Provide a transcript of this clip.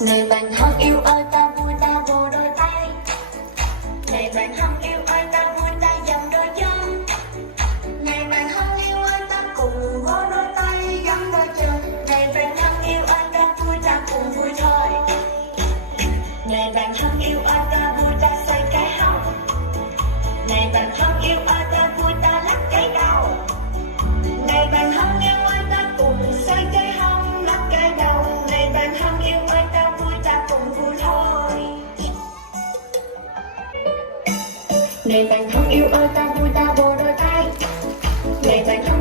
Người bạn thân yêu ơi ta vui ta vỗ đôi tay. Người bạn thân yêu ơi ta vui ta dòng đôi chân. Người bạn thân yêu ơi ta cùng vỗ đôi tay gắn đôi chân. Người bạn thân yêu ơi ta vui ta cùng vui thôi. Người bạn thân yêu ơi ta vui ta xoay cái hông. Người bạn thân yêu ơi ta vui ta lắc cái đầu. Người bạn thân yêu ơi ta cùng xoay cái hông lắc cái đầu. Người bạn thân yêu ơi ta vui ta cùng vui thôi. Người bạn thân yêu ơi ta vui ta vỗ đôi tay. Người bạn thân